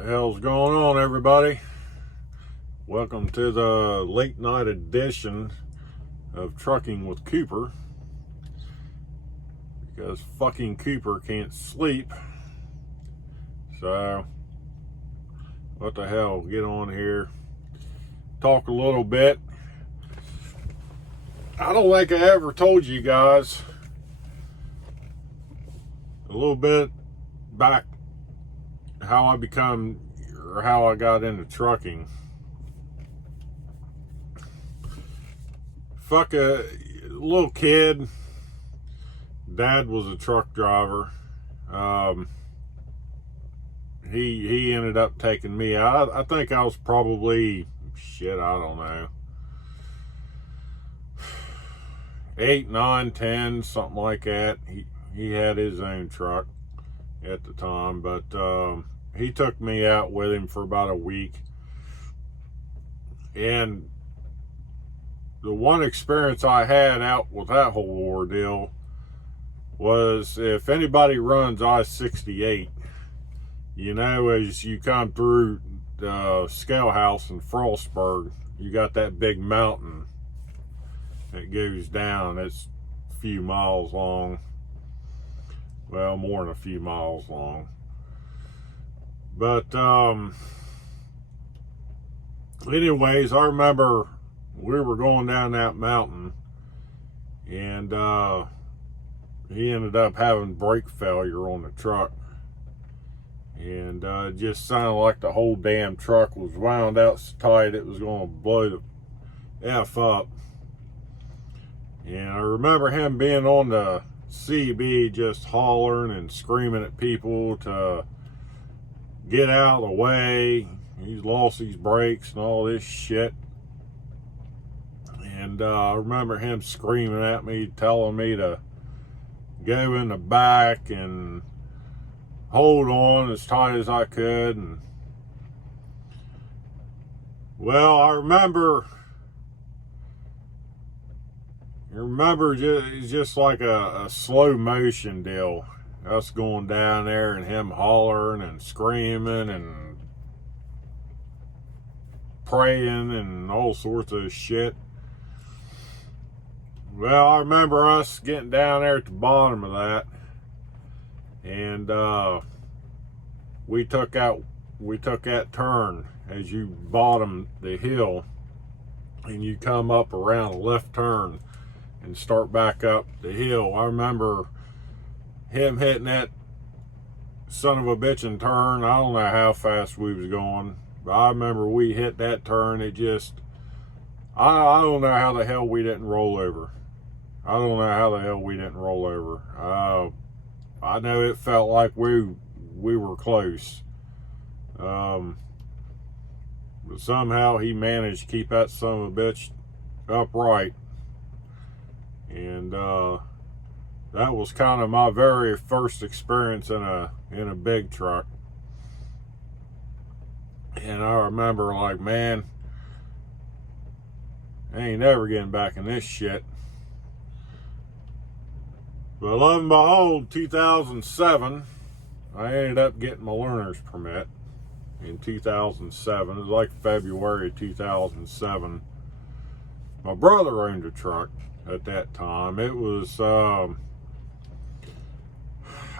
The hell's going on, everybody? Welcome to the late night edition of Trucking with Cooper, because fucking Cooper can't sleep. So what the hell, get on here, talk a little bit. I don't think I ever told you guys a little bit back how I got into trucking. Fuck, a little kid, dad was a truck driver. He ended up taking me out. I think I was probably, I don't know, 8, 9, 10, something like that. He had his own truck at the time, but he took me out with him for about a week. And the one experience I had out with that whole ordeal was, if anybody runs I-68, you know, as you come through the Scale House in Frostburg, you got that big mountain that goes down. It's a few miles long. Well, more than a few miles long. But anyways, I remember we were going down that mountain, and he ended up having brake failure on the truck, and it just sounded like the whole damn truck was wound out so tight it was going to blow the F up. And I remember him being on the CB just hollering and screaming at people to get out of the way. He's lost his brakes and all this shit. And I remember him screaming at me, telling me to go in the back and hold on as tight as I could. And well, I remember just like a slow motion deal. Us going down there and him hollering and screaming and praying and all sorts of shit. Well, I remember us getting down there at the bottom of that, and we took that turn as you bottom the hill, and you come up around a left turn and start back up the hill. I remember him hitting that son of a bitchin' turn. I don't know how fast we was going, but I remember we hit that turn. It just, I don't know how the hell we didn't roll over. I know it felt like we were close. But somehow he managed to keep that son of a bitch upright. And that was kind of my very first experience in a big truck. And I remember, like, man, I ain't never getting back in this shit. But lo and behold, 2007, I ended up getting my learner's permit in 2007. It was like February of 2007. My brother owned a truck at that time. It was,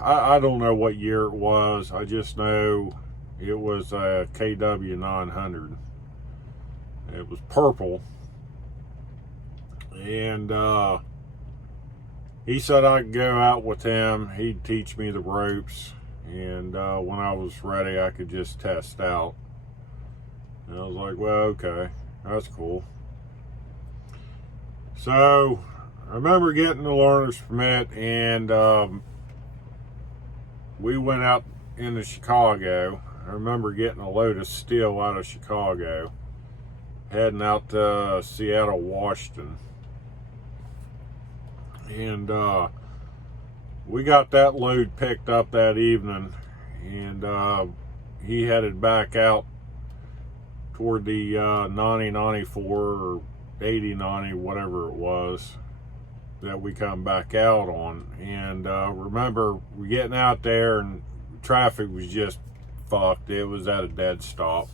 I don't know what year it was. I just know it was a KW 900. It was purple. And he said I could go out with him. He'd teach me the ropes. And when I was ready, I could just test out. And I was like, well, okay, that's cool. So I remember getting the learner's permit, and we went out into Chicago. I remember getting a load of steel out of Chicago, heading out to Seattle, Washington. And we got that load picked up that evening, and he headed back out toward the 90-94 or 80-90, whatever it was, that we come back out on. And remember we getting out there, and traffic was just fucked. It was at a dead stop.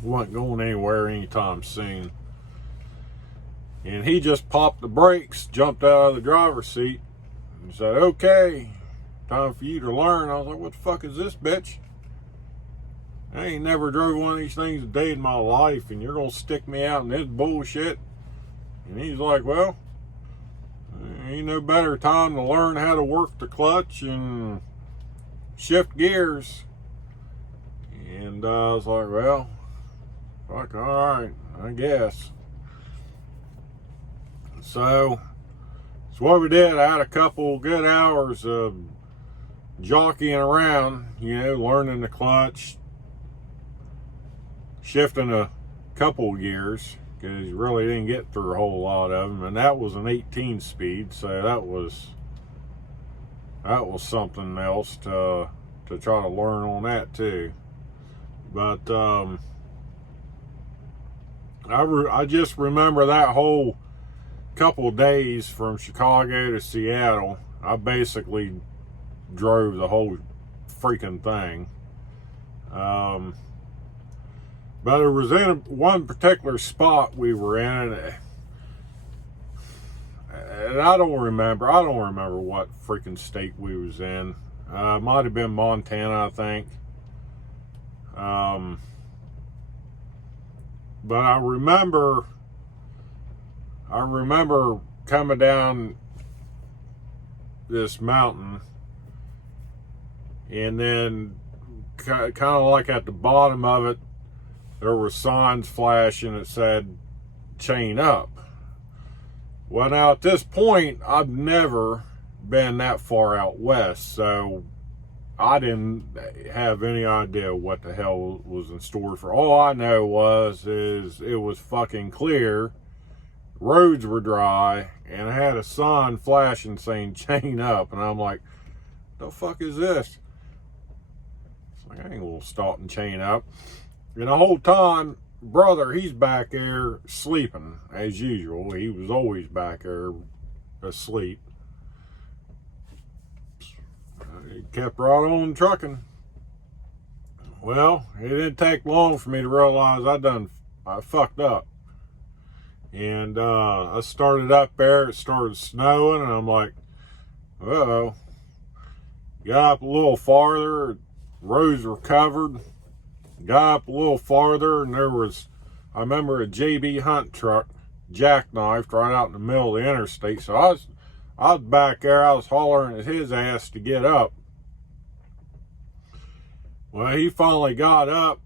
Wasn't going anywhere anytime soon. And he just popped the brakes, jumped out of the driver's seat, and said, "Okay, time for you to learn." I was like, "What the fuck is this, bitch? I ain't never drove one of these things a day in my life, and you're gonna stick me out in this bullshit?" And he's like, "Well, ain't no better time to learn how to work the clutch and shift gears." And I was like, "Well, fuck, alright, I guess." So, that's what we did. I had a couple good hours of jockeying around, learning the clutch, shifting a couple gears, because you really didn't get through a whole lot of them. And that was an 18 speed, so that was something else to try to learn on that too. But I just remember that whole couple days from Chicago to Seattle. I basically drove the whole freaking thing. But it was in one particular spot we were in, and I don't remember what freaking state we was in. It might have been Montana, I think. But I remember coming down this mountain, and then kind of like at the bottom of it, there were signs flashing that said chain up. Well, now at this point, I've never been that far out west, so I didn't have any idea what the hell was in store for. All I know is it was fucking clear, roads were dry, and I had a sign flashing saying chain up, and I'm like, the fuck is this? It's like, I ain't gonna stop and chain up. And the whole time, brother, he's back there sleeping as usual. He was always back there asleep. He kept right on trucking. Well, it didn't take long for me to realize I fucked up. And I started up there, it started snowing, and I'm like, uh-oh. Got up a little farther, roads were covered. Got up a little farther, and I remember a JB Hunt truck jackknifed right out in the middle of the interstate. So I was back there, I was hollering at his ass to get up. Well, he finally got up,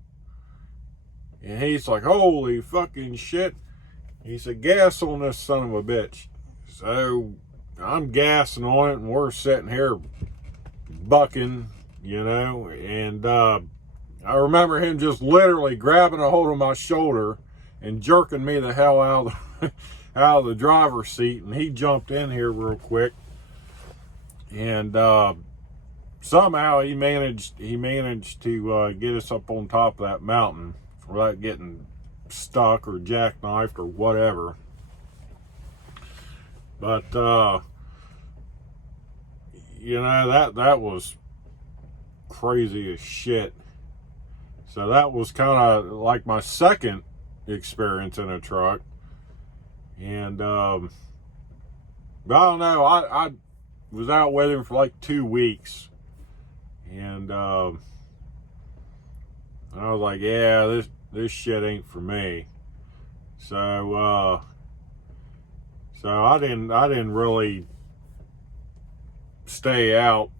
and he's like, holy fucking shit. He said, gas on this son of a bitch. So I'm gassing on it, and we're sitting here bucking, and I remember him just literally grabbing a hold of my shoulder and jerking me the hell out of the driver's seat, and he jumped in here real quick, and somehow he managed to get us up on top of that mountain without getting stuck or jackknifed or whatever. But that was crazy as shit. So that was kind of like my second experience in a truck. And but I don't know, I was out with him for like 2 weeks, and I was like, yeah, this shit ain't for me. So I didn't really stay out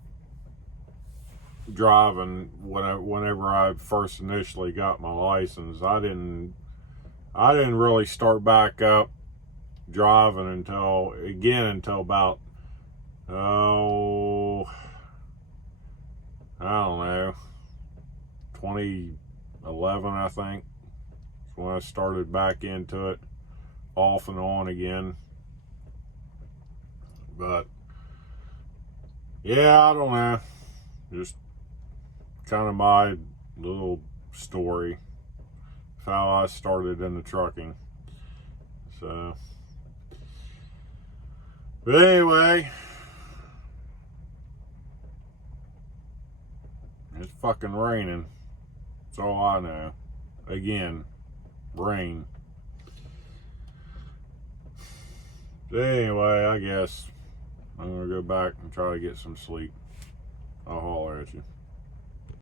driving whenever I first initially got my license. I didn't really start back up driving until about I don't know, 2011, I think, when I started back into it off and on again. But yeah, I don't know, just kind of my little story of how I started in the trucking. So, but anyway, It's fucking raining. That's all I know. Again, rain. So anyway, I guess I'm gonna go back and try to get some sleep. I'll holler at you.